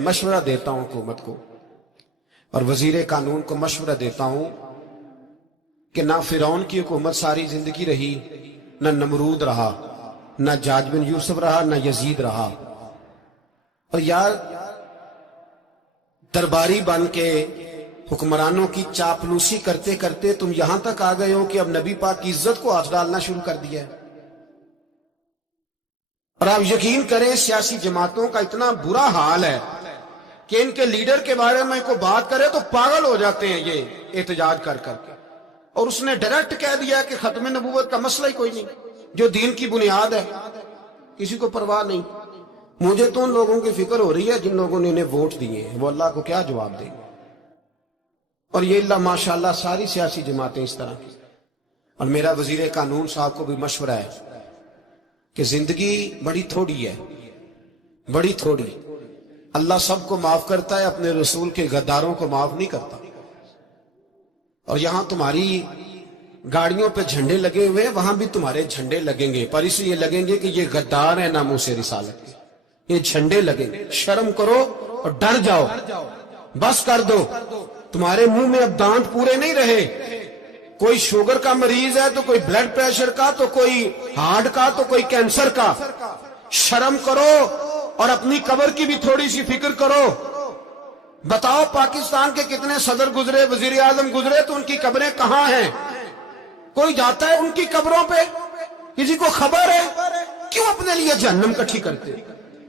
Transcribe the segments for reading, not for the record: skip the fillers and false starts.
मशवरा देता हूं हुकूमत को और वजीर कानून को मशवरा देता हूं कि ना फिरौन की हुकूमत सारी जिंदगी रही, ना नमरूद रहा, ना जाज बिन यूसुफ रहा, ना यजीद रहा। और यार दरबारी बन के हुक्मरानों की चापलूसी करते करते तुम यहां तक आ गए हो कि अब नबी पाक की इज्जत को हाथ डालना शुरू कर दिया है। और आप यकीन करें सियासी जमातों का इतना बुरा हाल है कि इनके लीडर के बारे में कोई बात करे तो पागल हो जाते हैं ये एहतजाज कर करके। और उसने डायरेक्ट कह दिया कि खत्म नबूवत का मसला ही कोई नहीं, जो दीन की बुनियाद है, किसी को परवाह नहीं। मुझे तो उन लोगों की फिक्र हो रही है जिन लोगों ने इन्हें वोट दिए हैं, वो अल्लाह को क्या जवाब देंगे। और ये अल्लाह माशाल्लाह सारी सियासी जमातें इस तरह की। और मेरा वजीर कानून साहब को भी मशवरा है कि जिंदगी बड़ी थोड़ी है, बड़ी थोड़ी। अल्लाह सबको माफ करता है, अपने रसूल के गद्दारों को माफ नहीं करता। और यहां तुम्हारी गाड़ियों पे झंडे लगे हुए हैं, वहां भी तुम्हारे झंडे लगेंगे, पर इसलिए लगेंगे कि ये गद्दार है नामूसे रिसालत के। ये झंडे लगेंगे। शर्म करो और डर जाओ, बस कर दो। तुम्हारे मुंह में अब दांत पूरे नहीं रहे। कोई शुगर का मरीज है तो कोई ब्लड प्रेशर का, तो कोई हार्ट का, तो कोई कैंसर का। शर्म करो और अपनी कब्र की भी थोड़ी सी फिक्र करो। बताओ पाकिस्तान के कितने सदर गुजरे, वजीर आजम गुजरे, तो उनकी कब्रें कहां हैं? कोई जाता है उनकी कब्रों पे? किसी को खबर है? क्यों अपने लिए जहन्नम इकट्ठी करते?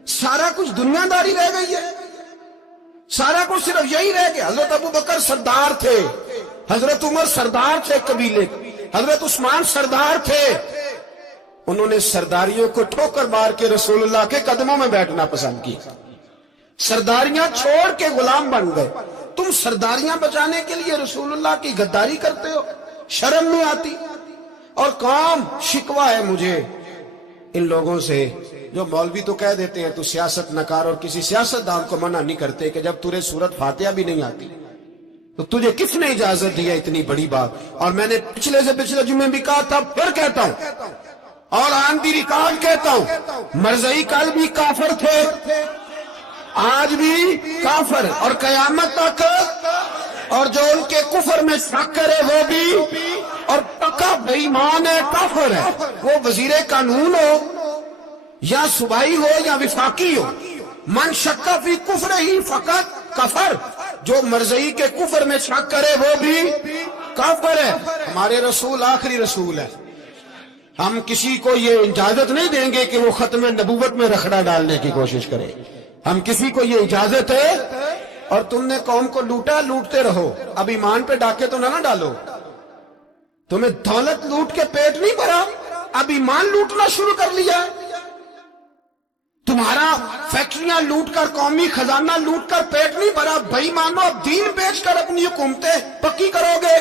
सारा कुछ दुनियादारी रह गई है, सारा कुछ सिर्फ यही रह गया। हजरत अबू बकर सरदार थे, हजरत उमर सरदार थे कबीले, हजरत उस्मान सरदार थे। उन्होंने सरदारियों को ठोकर मार के रसूलुल्लाह के कदमों में बैठना पसंद की। सरदारियां छोड़ के गुलाम बन गए। तुम सरदारियां बचाने के लिए रसूलुल्लाह की गद्दारी करते हो, शर्म नहीं आती। और कौम शिकवा है मुझे इन लोगों से जो मौलवी तो कह देते हैं तू सियासत नकार, और किसी सियासतदान को मना नहीं करते कि जब तुझे सूरत फातिहा भी नहीं आती तो तुझे किसने इजाजत दी है इतनी बड़ी बात। और मैंने पिछले से पिछले जुम्मे भी कहा था, फिर कहता हूं और आन दी रिकॉर्ड कहता हूं, मरज़ई कल भी काफिर थे, आज भी काफिर और कयामत तक। और जो उनके कुफर में शक करे वो भी, और पक्का बेईमान है, काफिर है। वो वजीर कानून हो या सुबाई हो या विफाकी हो, मन शक्का फी कुफर ही फकत कफर। जो मरज़ई के कुफर में शक करे वो भी काफिर है। हमारे रसूल आखिरी रसूल है। हम किसी को ये इजाजत नहीं देंगे कि वो खत्म नबूवत में रखड़ा डालने की कोशिश करे। हम किसी को ये इजाजत है। और तुमने कौम को लूटा, लूटते रहो, अब ईमान पे डाके तो ना डालो। तुम्हें दौलत लूट के पेट नहीं भरा, अब ईमान लूटना शुरू कर लिया। तुम्हारा फैक्ट्रियां लूटकर, कौमी खजाना लूटकर पेट नहीं भरा। बेईमानो, अब दीन बेचकर अपनी हुकूमतें पक्की करोगे।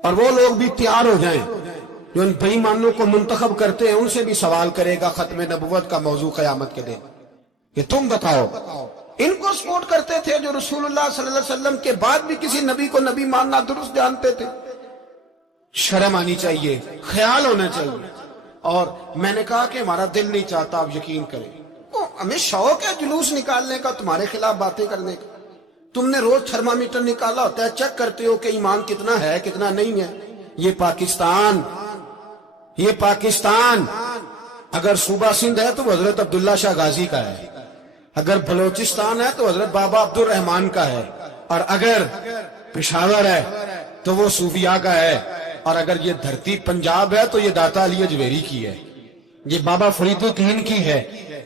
और वो लोग भी तैयार हो जाएं जो इन बेईमानों को मुंतखब करते हैं, उनसे भी सवाल करेगा खत्म नबुव्वत का मौजू कयामत के दिन कि तुम बताओ। इनको सपोर्ट करते थे जो रसूलुल्लाह सल्लल्लाहु अलैहि वसल्लम के बाद भी किसी नबी को नबी मानना दुरुस्त जानते थे। शर्म आनी चाहिए, ख्याल होना चाहिए। और मैंने कहा कि हमारा दिल नहीं चाहता, आप यकीन करें, तो हमें शौक है जुलूस निकालने का, तुम्हारे खिलाफ बातें करने का। तुमने रोज थर्मामीटर निकाला होता है, चेक करते हो कि ईमान कितना है कितना नहीं है। ये पाकिस्तान अगर सूबा सिंध है तो हजरत अब्दुल्ला शाह गाजी का है, अगर बलोचिस्तान है तो हजरत बाबा अब्दुल रहमान का है, और अगर पेशावर है तो वो सूफिया का है, और अगर ये धरती पंजाब है तो ये दाता अली अजमेरी की है, ये बाबा फरीदुद्दीन की है।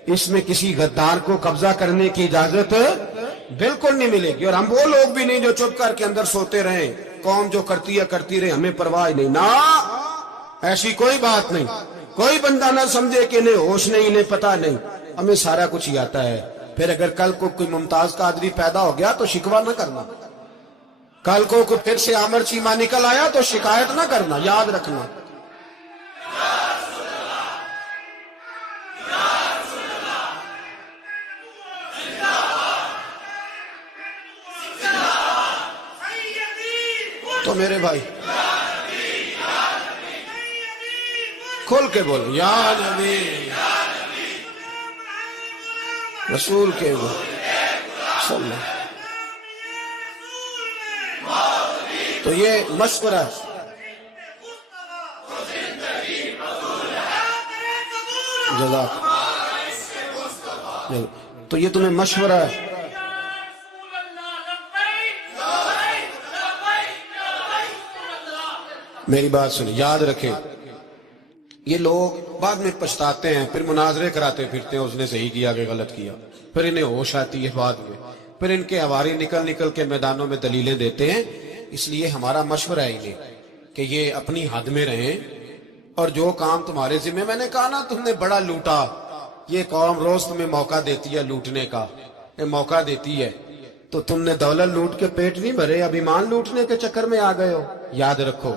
इसमें किसी गद्दार को कब्जा करने की इजाजत बिल्कुल नहीं मिलेगी। और हम वो लोग भी नहीं जो चुप करके अंदर सोते रहे, कौम जो करती है करती रहे, हमें परवाह नहीं। ना, ऐसी कोई बात नहीं। कोई बंदा ना समझे कि इन्हें होश नहीं, इन्हें पता नहीं, हमें सारा कुछ ही आता है। फिर अगर कल को कोई मुमताज कादरी पैदा हो गया तो शिकवा ना करना। कल को कोई फिर से आमर चीमा निकल आया तो शिकायत ना करना, याद रखना। तो मेरे भाई खोल के बोलो, या नबी रसूल के बोलो। صلی اللہ۔ تو یہ مشورہ ہے، جزاک، تو یہ تمہیں مشورہ ہے۔ میری بات سنیں، یاد رکھیں، یہ لوگ بعد میں پچھتاتے ہیں، پھر مناظرے کراتے پھرتے ہیں، اس نے صحیح کیا کہ غلط کیا، پھر انہیں ہوش آتی ہے بعد میں، پھر ان کے ہواری نکل کے میدانوں میں دلیلیں دیتے ہیں۔ اس لیے ہمارا مشورہ ہے انہیں کہ یہ اپنی حد میں رہیں، اور جو کام تمہارے ذمہ، میں نے کہا نا تم نے بڑا لوٹا، یہ قوم روز تمہیں موقع دیتی ہے لوٹنے کا، یہ موقع دیتی ہے، تو تم نے دولت لوٹ کے پیٹ نہیں بھرے، اب ایمان لوٹنے کے چکر میں آ گئے ہو۔ یاد رکھو،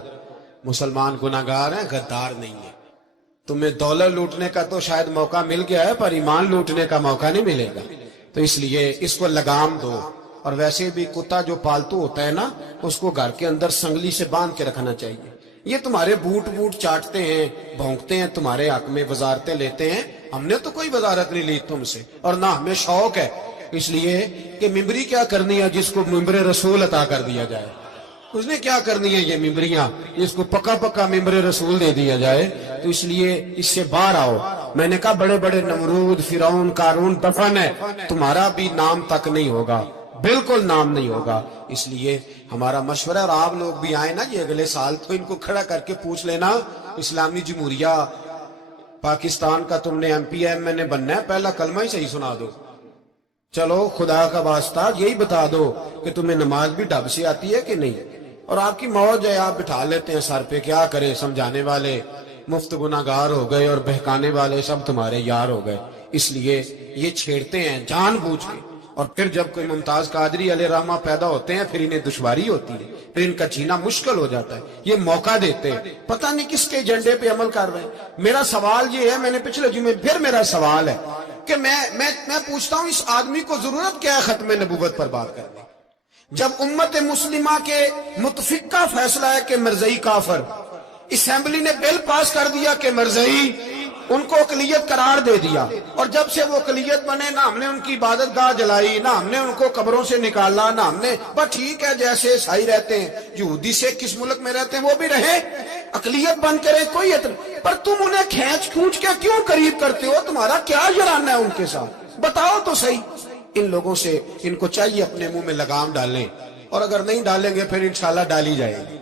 مسلمان گناہگار ہیں، غدار نہیں ہے۔ تمہیں دولت لوٹنے کا تو شاید موقع مل گیا ہے، پر ایمان لوٹنے کا موقع نہیں ملے گا، تو اس لیے اس کو لگام دو۔ اور ویسے بھی کتا جو پالتو ہوتا ہے نا، اس کو گھر کے اندر سنگلی سے باندھ کے رکھنا چاہیے۔ یہ تمہارے بوٹ چاٹتے ہیں، بھونکتے ہیں، تمہارے حق میں وزارتیں لیتے ہیں، ہم نے تو کوئی وزارت نہیں لی تم سے، اور نہ ہمیں شوق ہے، اس لیے کہ ممبری کیا کرنی ہے جس کو ممبر رسول عطا کر دیا جائے، اس نے کیا کرنی ہے یہ ممبریاں جس کو پکا ممبر رسول دے دیا جائے، تو اس لیے اس سے باہر آؤ۔ میں نے کہا بڑے بڑے نمرود، فرعون، قارون دفن ہے، تمہارا بھی نام تک نہیں ہوگا، بالکل نام نہیں ہوگا۔ اس لیے ہمارا مشورہ، اور آپ لوگ بھی آئے نا یہ اگلے سال، تو ان کو کھڑا کر کے پوچھ لینا، اسلامی جمہوریہ پاکستان کا تم نے MPM نے بننا ہے، پہلا کلمہ ہی صحیح سنا دو، چلو خدا کا واسطہ یہی بتا دو کہ تمہیں نماز بھی ڈھب سے آتی ہے کہ نہیں، اور آپ کی موج ہے، آپ بٹھا لیتے ہیں سر پہ، کیا کرے، سمجھانے والے مفت گناہگار ہو گئے اور بہکانے والے سب تمہارے یار ہو گئے۔ اس لیے یہ چھیڑتے ہیں جان بوجھ کے، اور پھر جب کوئی ممتاز قادری علیہ رحمہ پیدا ہوتے ہیں، پھر انہیں دشواری ہوتی ہے، پھر ان کا جینا مشکل ہو جاتا ہے، یہ موقع دیتے ہیں، پتہ نہیں کس کے ایجنڈے پہ عمل کر رہے ہیں۔ میرا سوال یہ ہے، میں نے پچھلے جمعے پھر میرا سوال ہے کہ میں پوچھتا ہوں، اس آدمی کو ضرورت کیا ہے ختم نبوت پر بات کرنے، جب امت مسلمہ کے متفق کا فیصلہ ہے کہ مرزائی کافر، اسمبلی نے بل پاس کر دیا کہ مرزائی ان کو اقلیت قرار دے دیا، اور جب سے وہ اقلیت بنے، نہ ہم نے ان کی عبادت گاہ جلائی، نہ ہم نے ان کو قبروں سے نکالا، نہ ہم نے، بس ٹھیک ہے جیسے عیسائی رہتے ہیں، یہودی سے کس ملک میں رہتے ہیں وہ بھی رہے، اقلیت بن کے رہے، کوئی اعتراض، پر تم انہیں کھینچ کھونچ کے کیوں قریب کرتے ہو؟ تمہارا کیا جرانہ ہے ان کے ساتھ؟ بتاؤ تو صحیح۔ ان لوگوں سے ان کو چاہیے اپنے منہ میں لگام ڈالیں، اور اگر نہیں ڈالیں گے پھر انشاءاللہ ڈالی جائے گی۔